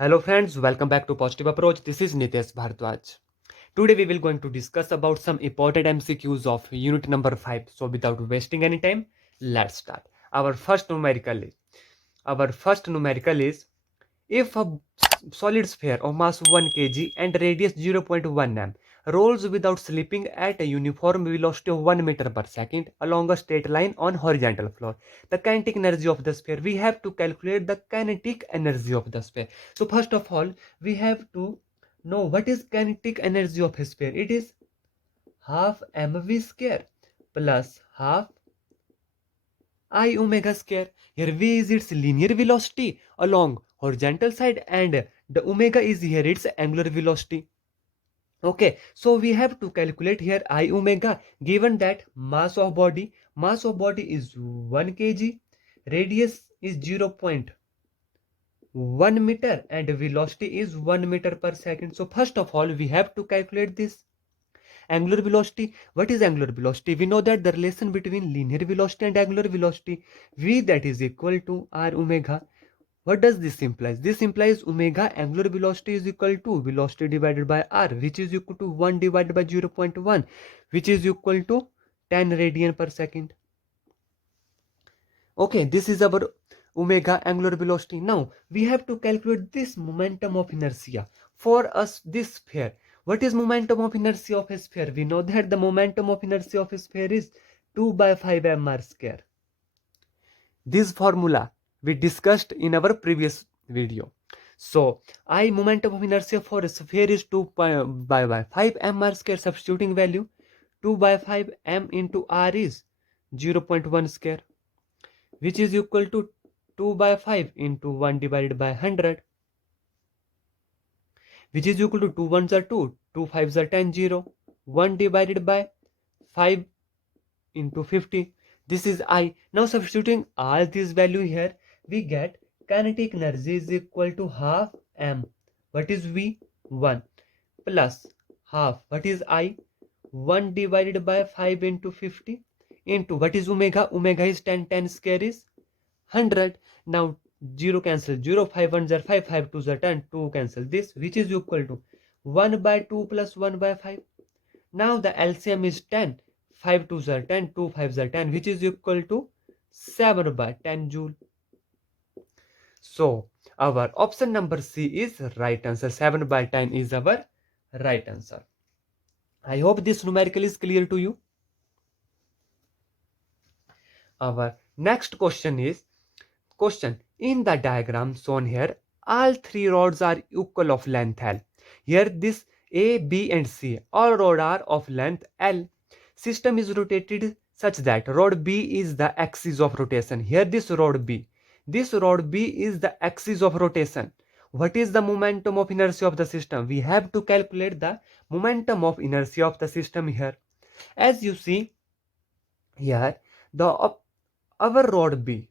Hello friends, welcome back to Positive Approach. This is Nitesh Bhardwaj. Today we will going to discuss about some important MCQs of unit number 5. So without wasting any time, let's start. Our first numerical is if a solid sphere of mass 1 kg and radius 0.1 m rolls without slipping at a uniform velocity of 1 meter per second along a straight line on horizontal floor, the kinetic energy of the sphere, we have to calculate the kinetic energy of the sphere. So first of all, we have to know what is kinetic energy of a sphere. It is half mv square plus half I omega square. Here v is its linear velocity along horizontal side and the omega is here its angular velocity. Okay, so we have to calculate here I omega given that mass of body is 1 kg, radius is 0.1 meter and velocity is 1 meter per second. So first of all, we have to calculate this angular velocity. What is angular velocity? We know that the relation between linear velocity and angular velocity, v that is equal to r omega. What does this imply? This implies omega angular velocity is equal to velocity divided by r, which is equal to 1 divided by 0.1, which is equal to 10 radian per second. Okay, this is our omega angular velocity. Now we have to calculate this momentum of inertia for us this sphere. What is momentum of inertia of a sphere? We know that the momentum of inertia of a sphere is 2 by 5 mr square. This formula we discussed in our previous video. So I momentum of inertia for a sphere is 2 by 5 mr square. Substituting value 2 by 5 m into r is 0.1 square, which is equal to 2 by 5 into 1 divided by 100, which is equal to 2 ones are 2, 2 fives are 10, 0, 1 divided by 5 into 50. This is I. Now substituting all these value here, we get kinetic energy is equal to half m. What is V? 1 plus half. What is I? 1 divided by 5 into 50 into what is omega? Omega is 10, 10 square is 100. Now 0 cancel 0, 5 ones are 5, 5 twos are 10, 2 cancel this, which is equal to 1 by 2 plus 1 by 5. Now the LCM is 10, 5 twos are 10, 2 fives are 10, which is equal to 7 by 10 joule. So our option number C is right answer. 7 by 10 is our right answer. I hope this numerical is clear to you. Our next question is, in the diagram shown here, all three rods are equal of length L. Here this A, B and C, all rods are of length L. System is rotated such that rod B is the axis of rotation. Here this rod B is the axis of rotation. What is the momentum of inertia of the system? We have to calculate the momentum of inertia of the system here. As you see here, our rod B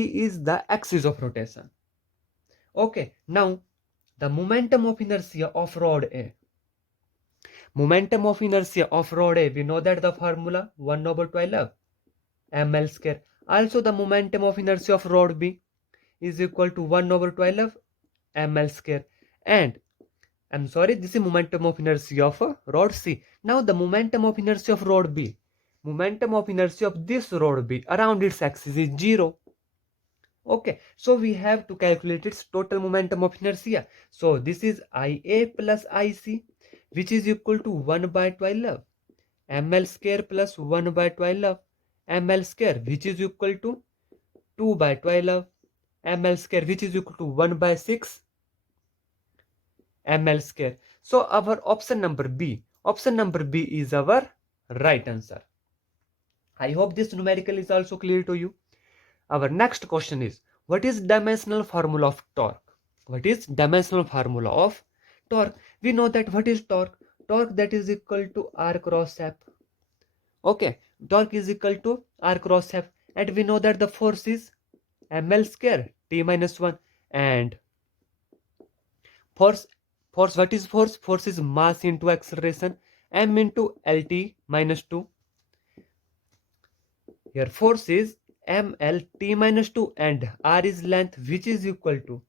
is the axis of rotation. Okay, now the momentum of inertia of rod A. Momentum of inertia of rod A, we know that the formula 1 over 12 ml square. Also the momentum of inertia of rod B is equal to 1 over 12 ml square. And I'm sorry, this is momentum of inertia of rod C. Now the momentum of inertia of rod B, momentum of inertia of this rod B around its axis is 0. Okay, so we have to calculate its total momentum of inertia. So this is IA plus IC, which is equal to 1 by 12 ml square plus 1 by 12 ml square, which is equal to 2 by 12 ml square, which is equal to 1 by 6 ml square. So our option number B is our right answer. I hope this numerical is also clear to you. Our next question is, what is dimensional formula of torque? What is dimensional formula of torque? We know that what is torque? Torque that is equal to R cross F. Okay, torque is equal to R cross F, and we know that the force is ml square T minus 1, and force, what is force? Force is mass into acceleration, m into LT minus 2. Here force is ml T minus 2 and R is length, which is equal to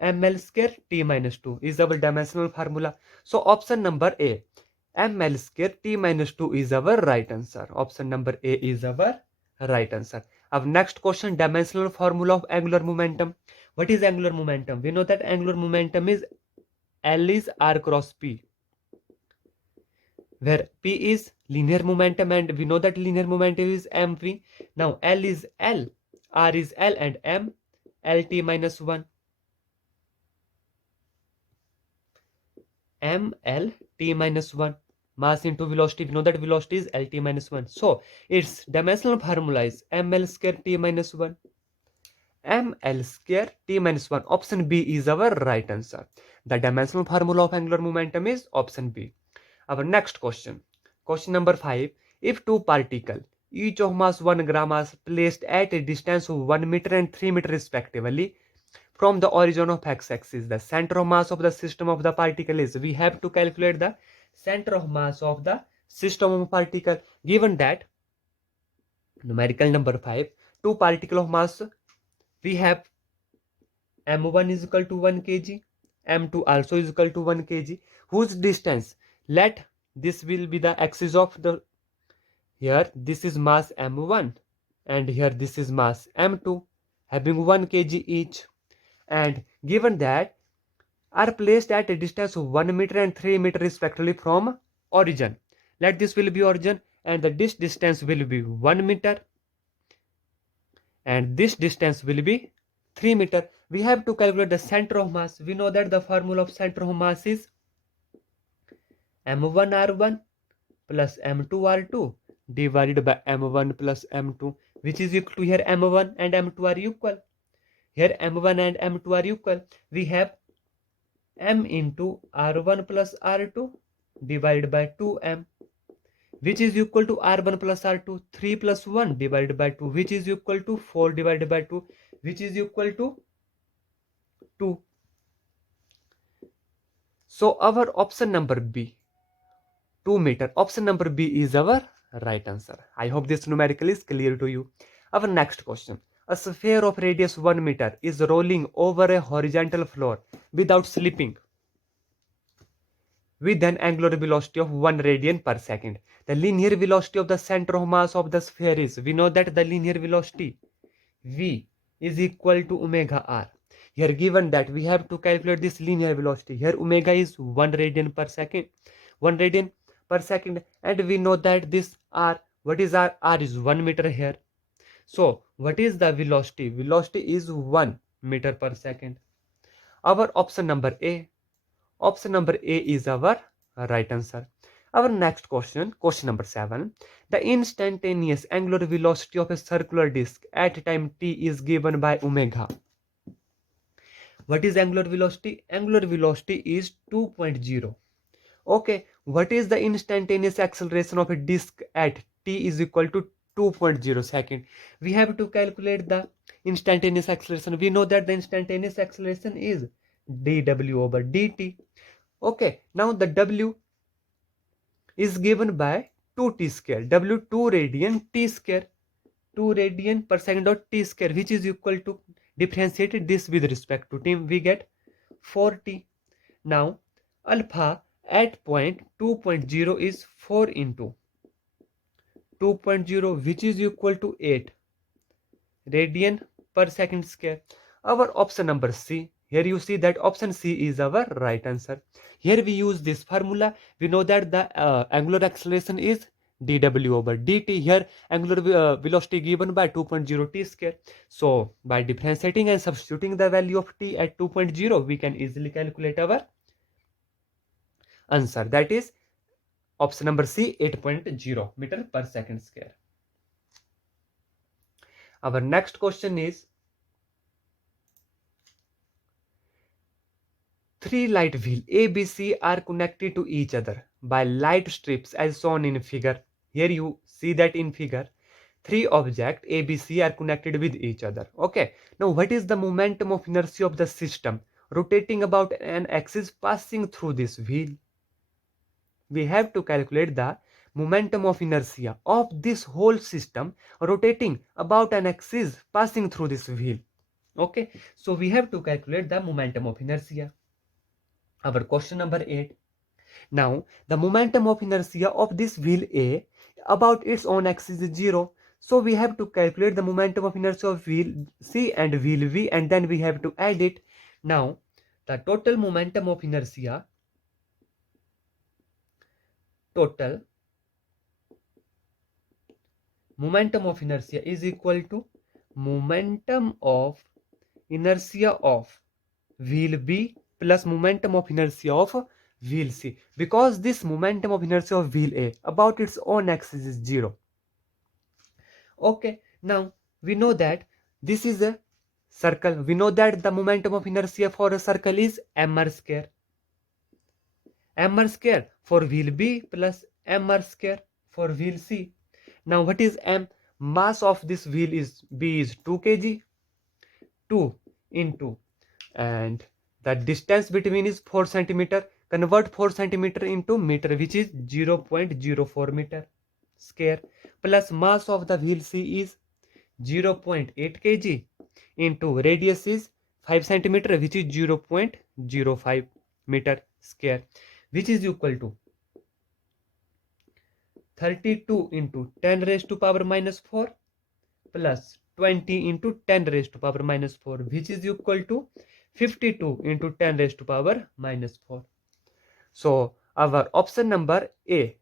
ml square t minus 2 is our dimensional formula. So option number A, ml square t minus 2 is our right answer. Option number A is our right answer. Our next question, dimensional formula of angular momentum. What is angular momentum? We know that angular momentum is L is R cross P, where P is linear momentum and we know that linear momentum is mv. Now L is L, R is L and m lt minus 1. ml t minus 1, mass into velocity. We know that velocity is lt minus 1. So its dimensional formula is ml square t minus 1. ml square t minus 1. Option B is our right answer. The dimensional formula of angular momentum is option B. Our next question. Question number 5. If two particles, each of mass 1 gram, are placed at a distance of 1 meter and 3 meter respectively from the origin of x-axis, the center of mass of the system of the particle is, we have to calculate the center of mass of the system of particle. Given that numerical number 5, two particle of mass, we have m1 is equal to 1 kg, m2 also is equal to 1 kg, whose distance, let this will be the axis of the, here this is mass m1 and here this is mass m2 having 1 kg each, and given that are placed at a distance of 1 meter and 3 meter respectively from origin. Let this will be origin and this distance will be 1 meter and this distance will be 3 meter. We have to calculate the center of mass. We know that the formula of center of mass is m1r1 plus m2r2 divided by m1 plus m2, which is equal to, here m1 and m2 are equal. Here m1 and m2 are equal. We have m into r1 plus r2 divided by 2m, which is equal to r1 plus r2, 3 plus 1 divided by 2, which is equal to 4 divided by 2, which is equal to 2. So our option number B, 2 meter, option number B is our right answer. I hope this numerical is clear to you. Our next question. A sphere of radius 1 meter is rolling over a horizontal floor without slipping with an angular velocity of 1 radian per second. The linear velocity of the center of mass of the sphere is, we know that the linear velocity v is equal to omega r. Here given that we have to calculate this linear velocity. Here omega is 1 radian per second, 1 radian per second, and we know that this r, what is r? R is 1 meter here. So what is the velocity? Velocity is 1 meter per second. Our option number A, option number A is our right answer. Our next question, question number 7. The instantaneous angular velocity of a circular disk at time t is given by omega. What is angular velocity? Angular velocity is 2.0. Okay, what is the instantaneous acceleration of a disk at t is equal to 2.0 second? We have to calculate the instantaneous acceleration. We know that the instantaneous acceleration is dw over dt. Okay, now the w is given by 2t square, w 2 radian t square, 2 radian per second dot t square, which is equal to, differentiated this with respect to t, we get 4t. Now alpha at point 2.0 is 4 into 2.0, which is equal to 8 radian per second square. Our option number C, here you see that option C is our right answer. Here we use this formula. We know that the angular acceleration is dw over dt. Here angular velocity given by 2.0 t square. So by differentiating and substituting the value of t at 2.0, we can easily calculate our answer. That is option number C, 8.0 meter per second square. Our next question is, 3 light wheels A, B, C are connected to each other by light strips as shown in figure. Here you see that in figure, 3 objects A, B, C are connected with each other. Okay, now what is the momentum of inertia of the system rotating about an axis passing through this wheel? We have to calculate the momentum of inertia of this whole system rotating about an axis passing through this wheel. Okay, so we have to calculate the momentum of inertia. Our question number 8. Now the momentum of inertia of this wheel A about its own axis is 0. So we have to calculate the momentum of inertia of wheel C and wheel V, and then we have to add it. Now the total momentum of inertia is equal to momentum of inertia of wheel B plus momentum of inertia of wheel C, because this momentum of inertia of wheel A about its own axis is 0. Okay, now we know that this is a circle. We know that the momentum of inertia for a circle is mr square. Mr square for wheel B plus mr square for wheel C. Now what is m? Mass of this wheel is B is 2 kg. 2 into, and the distance between is 4 centimeter. Convert 4 centimeter into meter, which is 0.04 meter square, plus mass of the wheel C is 0.8 kg into radius is 5 centimeter, which is 0.05 meter square, which is equal to 32 into 10 raised to power minus 4 plus 20 into 10 raised to power minus 4, which is equal to 52 into 10 raised to power minus 4. So our option number A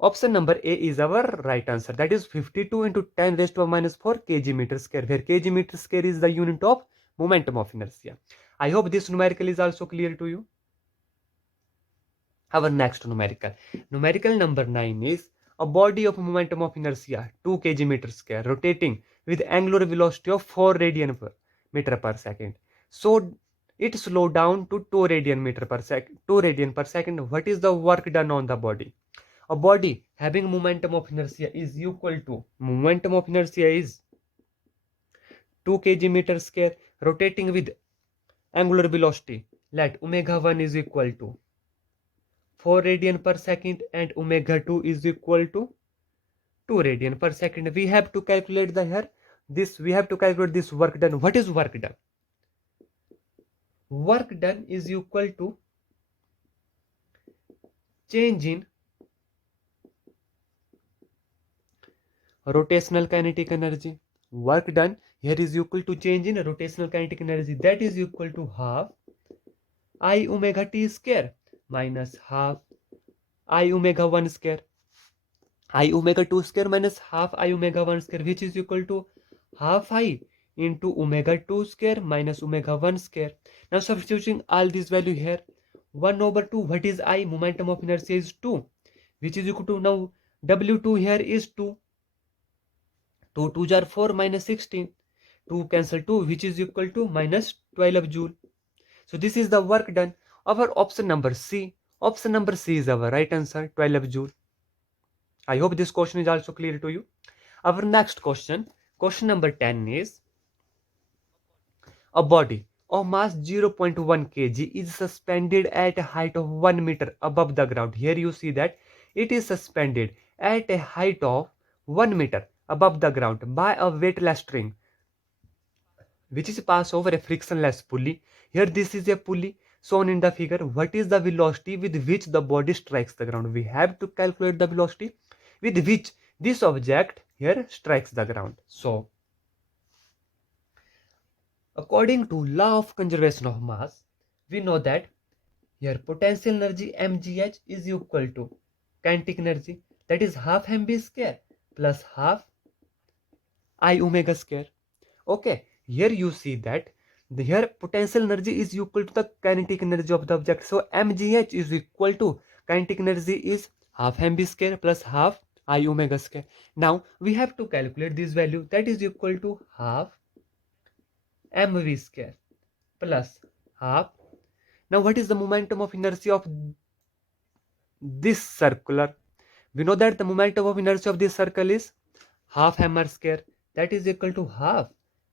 is our right answer. That is 52 into 10 raised to power minus 4 kg meter square, where kg meter square is the unit of momentum of inertia. I hope this numerical is also clear to you. Our next numerical number 9 is a body of momentum of inertia 2 kg meter square rotating with angular velocity of 4 radian per meter per second. So it slowed down to 2 radian meter per second. 2 radian per second. What is the work done on the body? A body having momentum of inertia is equal to 2 kg meter square rotating with angular velocity. Let omega 1 is equal to 4 radian per second and omega 2 is equal to 2 radian per second. We have to calculate this work done. What is work done? Work done is equal to change in rotational kinetic energy. Work done here is equal to change in rotational kinetic energy, that is equal to half I omega t square minus half I omega 1 square. I omega 2 square minus half I omega 1 square, which is equal to half I into omega 2 square minus omega 1 square. Now substituting all this value here, 1 over 2, what is I? Momentum of inertia is 2, which is equal to, now W2 here is 2. 2 2s are 4 minus 16. 2 cancel 2, which is equal to minus 12 joule. So this is the work done. Our option number C. Option number C is our right answer, 12 joule. I hope this question is also clear to you. Our next question number 10 is, a body of mass 0.1 kg is suspended at a height of 1 meter above the ground. Here you see that it is suspended at a height of 1 meter above the ground by a weightless string, which is passed over a frictionless pulley. Here this is a pulley shown in the figure. What is the velocity with which the body strikes the ground? We have to calculate the velocity with which this object here strikes the ground. So according to law of conservation of mass, we know that here potential energy mgh is equal to kinetic energy, that is half mv square plus half I omega square. Okay, here you see that here potential energy is equal to the kinetic energy of the object. So mgh is equal to kinetic energy is half mv square plus half I omega square. Now we have to calculate this value, that is equal to half mv square plus half. Now what is the momentum of inertia of this circular? We know that the momentum of inertia of this circle is half mr square, that is equal to half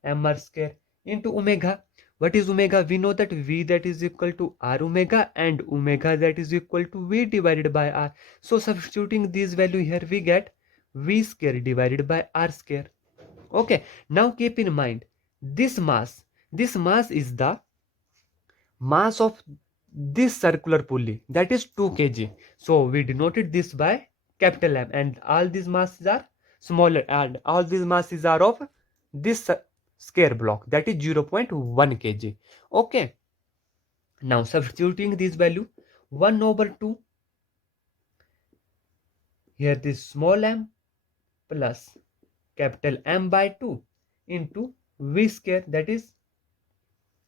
mr square into omega. What is omega? We know that v that is equal to r omega and omega that is equal to v divided by r. So substituting this value here, we get v square divided by r square. Okay, now keep in mind this mass This mass is the mass of this circular pulley, that is 2 kg. So we denoted this by capital M, and all these masses are smaller, and all these masses are of this square block, that is 0.1 kg. Okay, now substituting this value, 1 over 2, here this small m plus capital M by 2 into V square, that is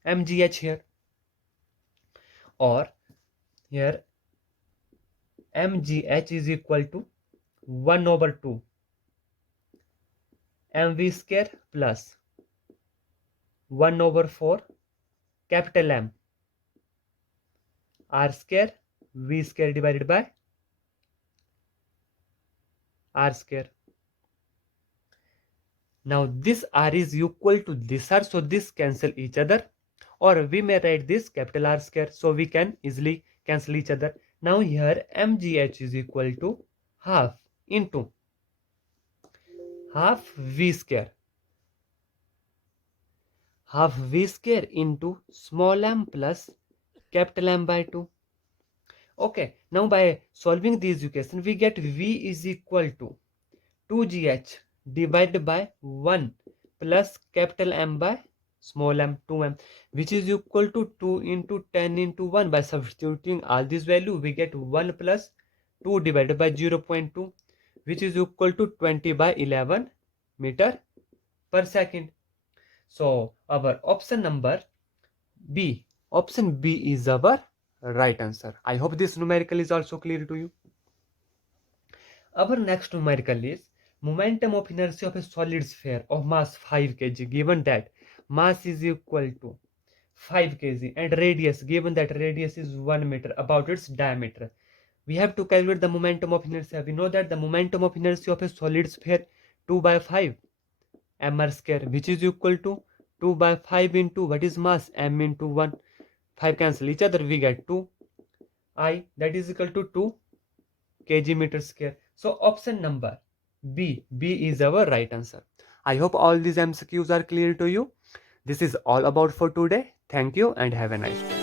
mgh here, or here mgh is equal to 1 over 2 mv square plus 1 over 4 capital M r square v square divided by r square. Now this r is equal to this r, so this cancel each other, or we may write this capital R square, so we can easily cancel each other. Now here mgh is equal to half into half v square, half v square into small m plus capital M by 2. Okay, now by solving this equation, we get v is equal to 2gh divided by 1 plus capital M by small m, 2m, which is equal to 2 into 10 into 1. By substituting all this value, we get 1 plus 2 divided by 0.2, which is equal to 20 by 11 meter per second. So our option B is our right answer. I hope this numerical is also clear to you. Our next numerical is momentum of inertia of a solid sphere of mass 5 kg, given that mass is equal to 5 kg and radius, given that radius is 1 meter about its diameter. We have to calculate the momentum of inertia. We know that the momentum of inertia of a solid sphere 2 by 5 mr square, which is equal to 2 by 5 into what is mass, m into 1. 5 cancel each other, we get 2 I, that is equal to 2 kg meter square. So option number B is our right answer. I hope all these MCQs are clear to you. This is all about for today. Thank you and have a nice day.